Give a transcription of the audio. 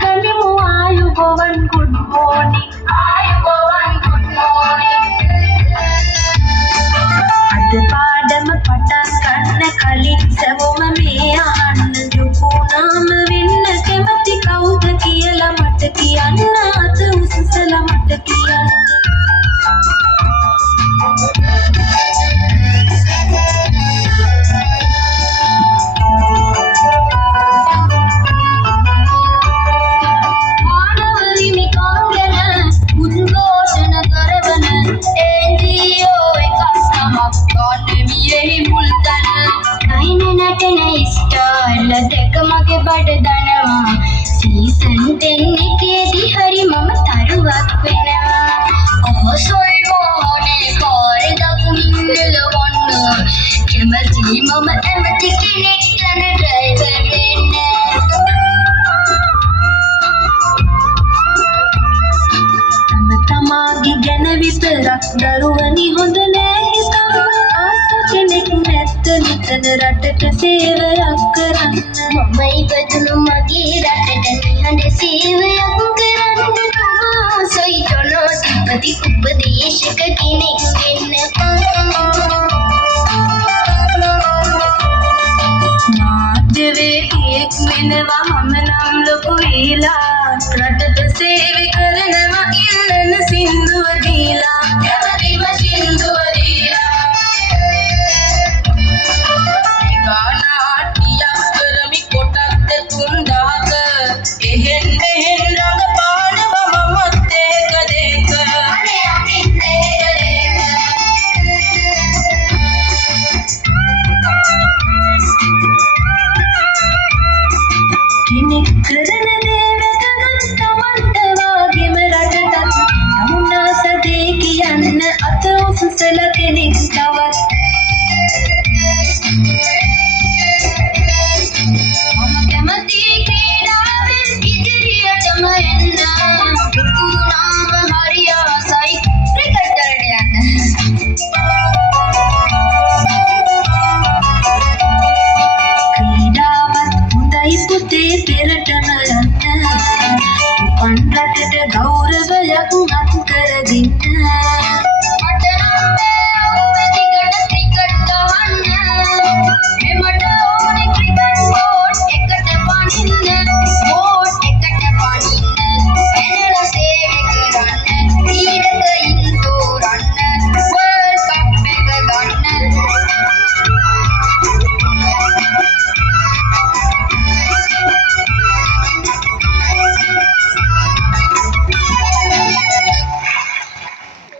ගනිමු ආයුබෝවන් good morning ආයුබෝවන් good morning අද පාඩම පටන් ගන්න කලින් සැවොම මේ අහන්න දුකු නාම වෙන්න කැමති කවුද කියලා මට කියන්න අත උසසලා මට කියන්න මගේ බඩ දනවා සීසන් 10 එකේදී හරි මම තරුවක් වෙනවා ඔහොසොල් මොහොනේ පාර දකුණින් ලවන්න කැමති මම ඇමති කෙනෙක් යන ඩ්‍රයිවර් වෙන්න තම තමාගේ ගැන විතරක් දරුවනි හොඳ නෑ හිතන්න ආස කෙනෙක් නැත්ත නිතන රටට සේවයක් කරන්න මම ඉපදුණු මගේ රටට නිහඬ සේවයක් කරන්න ආසයි ජනාධිපති උපදේශක කෙනෙක් වෙන්න මාධ්‍යවේදියෙක් වෙනවා මම නම් ලොකු වෙලා රටට සේවය කරනවා ඉල්ලන සින්දුව දීලා කැමතිම සින්දුව දීලා කෙනෙක් කරන දේ වැදගත් තමන්ට වාගේම රටටත් තමුන්නා සදේ කියන්න අත උසසල කෙනෙක් තවත් මම කැමති ක්‍රීඩාවෙන් ඉදිරියටම එන්න ලොකු නාම හරි ආසයි ක්‍රිකට් වලට යන්න පුතේ පෙරටම යන්න උපන් රටට ගෞරවයක් අත් කර